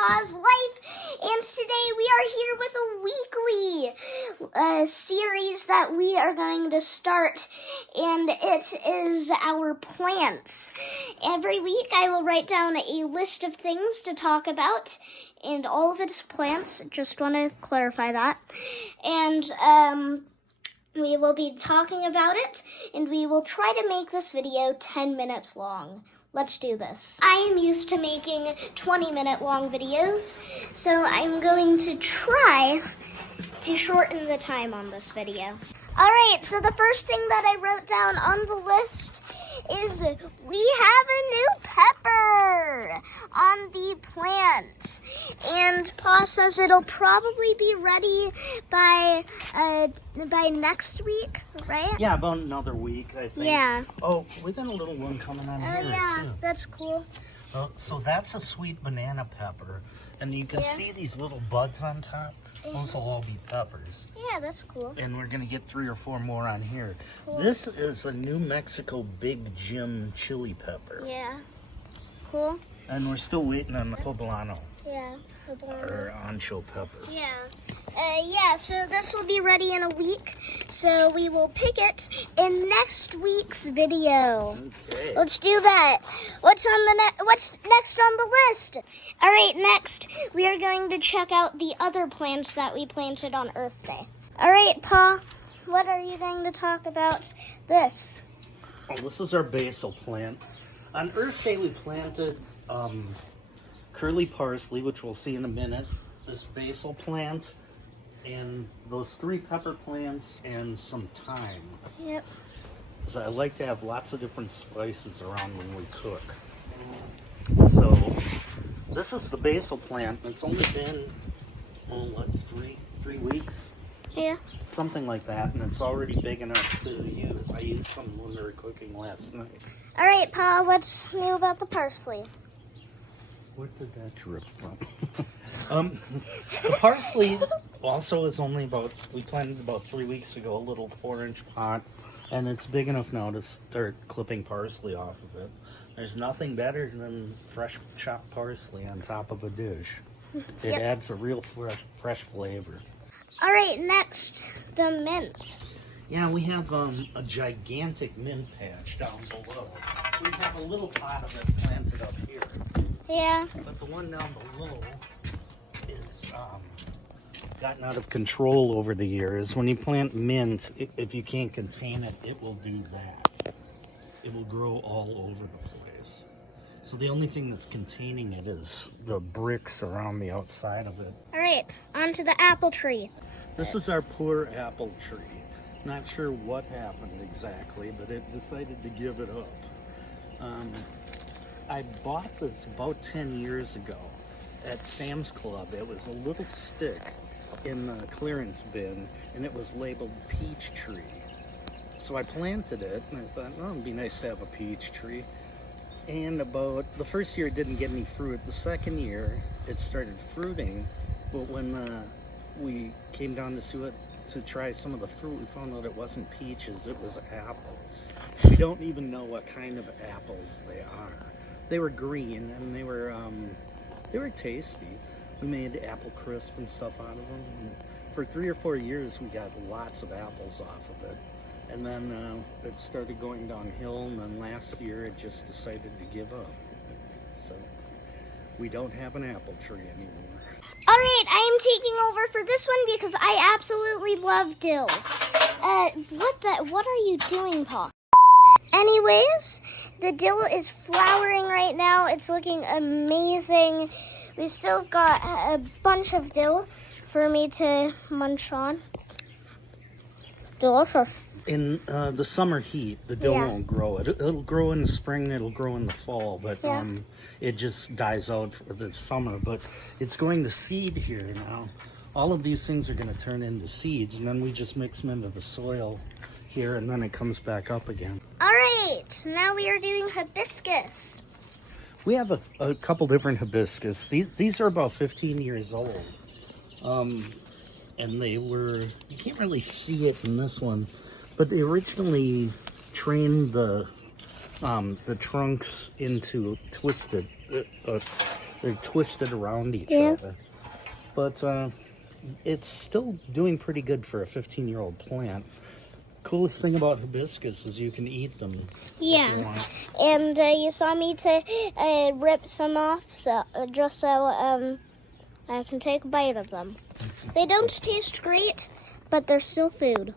Pa's Life, and today we are here with a weekly series that we are going to start, and it is our plants. Every week I will write down a list of things to talk about, and all of it is plants, just want to clarify that, and we will be talking about it, and we will try to make this video 10 minutes long. Let's do this. I am used to making 20-minute long videos, so I'm going to try to shorten the time on this video. Alright, so the first thing that I wrote down on the list is we have a new pepper on the plant. And Pa says it'll probably be ready by next week, right? Yeah, about another week, I think. Yeah. Oh, we got a little one coming on here, Yeah, too. that's cool. So that's a sweet banana pepper. And you can see these little buds on top. Those will all be peppers. Yeah, that's cool. And we're going to get 3 or 4 more on here. Cool. This is a New Mexico Big Jim chili pepper. Yeah. Cool. And we're still waiting on the poblano, Yeah. or ancho pepper. Yeah. Yeah, so this will be ready in a week. So we will pick it in next week's video. Okay. Let's do that. What's next on the list? All right, next we are going to check out the other plants that we planted on Earth Day. All right, Pa, what are you going to talk about this? Oh, this is our basil plant. On Earth Day, we planted curly parsley, which we'll see in a minute, this basil plant, and those 3 pepper plants, and some thyme. Yep. So I like to have lots of different spices around when we cook. So this is the basil plant. It's only been, three weeks? Yeah. Something like that, and it's already big enough to use. I used some when we were cooking last night. All right, Pa, what's new about the parsley? Where did that drip from? The parsley also is only we planted about 3 weeks ago, a little 4-inch pot, and it's big enough now to start clipping parsley off of it. There's nothing better than fresh chopped parsley on top of a dish. It adds a real fresh flavor. All right, next, the mint. Yeah, we have a gigantic mint patch down below. We have a little pot of it planted up here. Yeah. But the one down below is gotten out of control over the years. When you plant mint, if you can't contain it, it will do that. It will grow all over the place. So the only thing that's containing it is the bricks around the outside of it. All right, on to the apple tree. This is our poor apple tree. Not sure what happened exactly, but it decided to give it up. I bought this about 10 years ago at Sam's Club. It was a little stick in the clearance bin, and it was labeled peach tree. So I planted it, and I thought, oh, it'd be nice to have a peach tree. And about the first year, it didn't get any fruit. The second year, it started fruiting, but when we came down to see it, to try some of the fruit, we found out it wasn't peaches, it was apples. We don't even know what kind of apples they are. They were green, and they were tasty. We made apple crisp and stuff out of them. And for 3 or 4 years, we got lots of apples off of it. And then it started going downhill, and then last year it just decided to give up. So we don't have an apple tree anymore. All right, I am taking over for this one because I absolutely love dill. What are you doing, Pa? Anyways, the dill is flowering right now. It's looking amazing. We still got a bunch of dill for me to munch on. Delicious. In the summer heat, the dill won't grow. It'll grow in the spring, it'll grow in the fall, but it just dies out for the summer. But it's going to seed here now. All of these things are going to turn into seeds, and then we just mix them into the soil here, and then it comes back up again. All right, now we are doing hibiscus. We have a couple different hibiscus. These are about 15 years old. And they were, you can't really see it in this one, but they originally trained the trunks into twisted They're twisted around each Yeah. other. But it's still doing pretty good for a 15-year-old plant. Coolest thing about hibiscus is you can eat them if you Yeah. want. And you saw me to rip some off, just so I can take a bite of them. They don't taste great, but they're still food.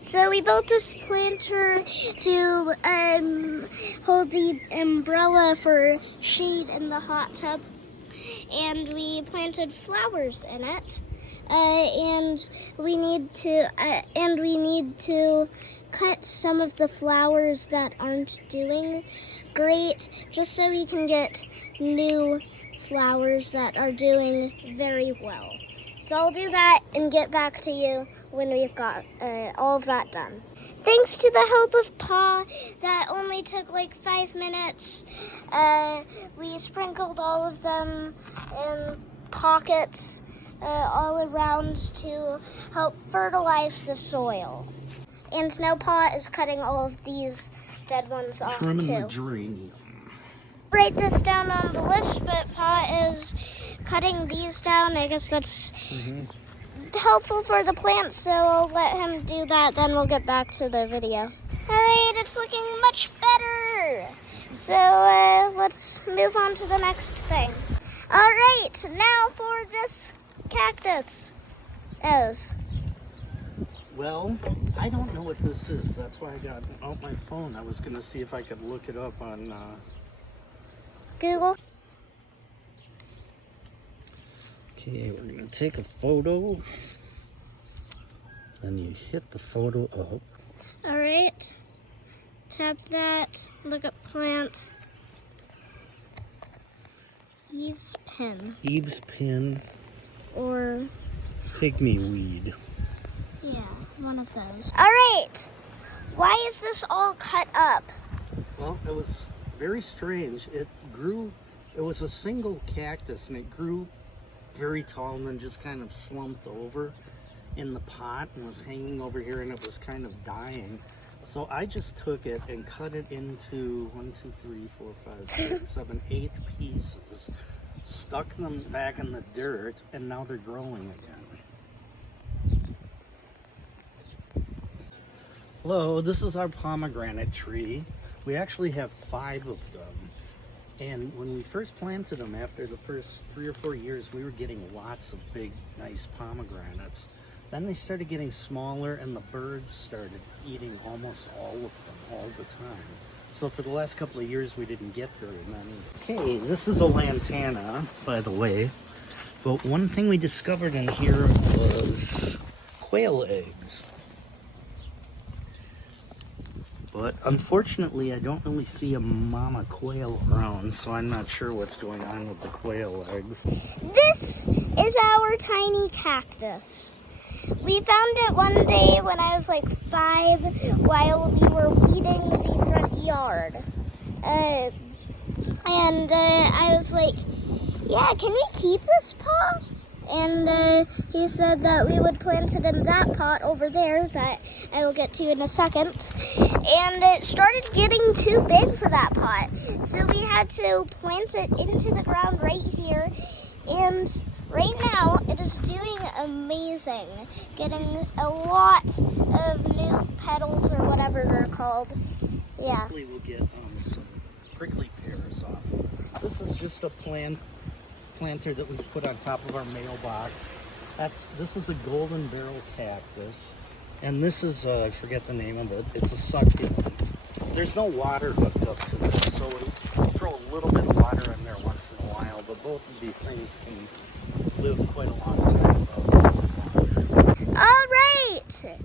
So we built this planter to hold the umbrella for shade in the hot tub, and we planted flowers in it. And we need to cut some of the flowers that aren't doing great, just so we can get new flowers that are doing very well. So I'll do that and get back to you when we've got all of that done. Thanks to the help of Pa, that only took like 5 minutes. We sprinkled all of them in pockets all around to help fertilize the soil. And now Pa is cutting all of these dead ones off Trimming the too. geranium. Write this down on the list, but Pa is cutting these down. I guess that's helpful for the plants, so I'll let him do that, then we'll get back to the video. Alright, it's looking much better. So let's move on to the next thing. Alright, now for this cactus. Well, I don't know what this is. That's why I got out my phone. I was going to see if I could look it up on... Google. Okay, we're going to take a photo. Then you hit the photo up. Alright. Tap that. Look up plant. Eve's pin. Eve's pin, Or, pygmy weed. yeah, one of those. Alright. Why is this all cut up? Well, it was very strange. It was a single cactus, and it grew very tall and then just kind of slumped over in the pot and was hanging over here, and it was kind of dying. So I just took it and cut it into 8 pieces, stuck them back in the dirt, and now they're growing again. Hello, this is our pomegranate tree. We actually have 5 of them. And when we first planted them, after the first 3 or 4 years, we were getting lots of big, nice pomegranates. Then they started getting smaller, and the birds started eating almost all of them all the time. So for the last couple of years, we didn't get very many. Okay, this is a lantana, by the way. But one thing we discovered in here was quail eggs. But unfortunately, I don't really see a mama quail around, so I'm not sure what's going on with the quail eggs. This is our tiny cactus. We found it one day when I was like 5 while we were weeding the front yard. And I was like, yeah, can we keep this pot? And he said that we would plant it in that pot over there that I will get to in a second. And it started getting too big for that pot. So we had to plant it into the ground right here. And right now, it is doing amazing. Getting a lot of new petals or whatever they're called. Yeah. Hopefully we'll get some prickly pears off of it. This is just a planter that we put on top of our mailbox. This is a golden barrel cactus. And this is, I forget the name of it, it's a succulent. There's no water hooked up to this, so we throw a little bit of water in there once in a while, but both of these things can live quite a long time without water. All right.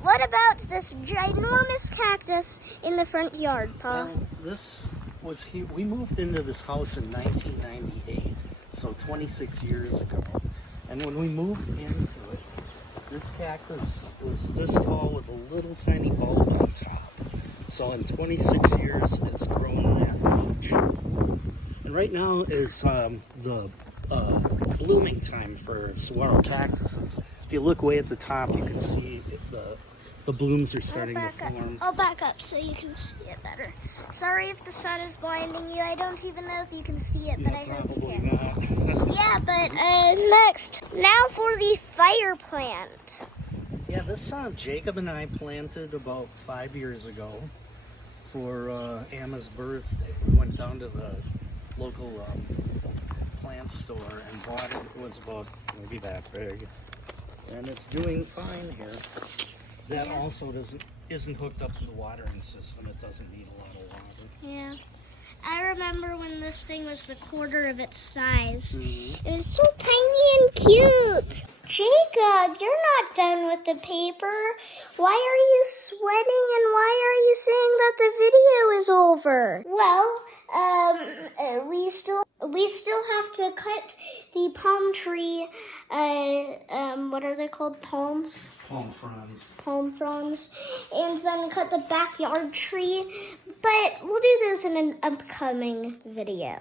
What about this ginormous cactus in the front yard, Pa? Well, this was here. We moved into this house in 1998, so 26 years ago. And when we moved into it, this cactus was this tall with a little tiny bulb on top. So in 26 years, it's grown that much. And right now is the blooming time for saguaro cactuses. If you look way at the top, you can see the The blooms are starting to form. I'll back up so you can see it better. Sorry if the sun is blinding you. I don't even know if you can see it, but I hope you Probably can. not. Yeah, but next. Now for the fire plant. Yeah, this Jacob and I planted about 5 years ago for Emma's birthday. We went down to the local plant store and bought it. It was about maybe that big. And it's doing fine here. That also isn't hooked up to the watering system. It doesn't need a lot of water. Yeah. I remember when this thing was the quarter of its size. Mm-hmm. It was so tiny and cute. Jacob, you're not done with the paper. Why are you sweating and why are you saying that the video is over? Well, we still have to cut the palm tree, what are they called? Palms? Palm fronds. Palm fronds, and then cut the backyard tree, but we'll do those in an upcoming video.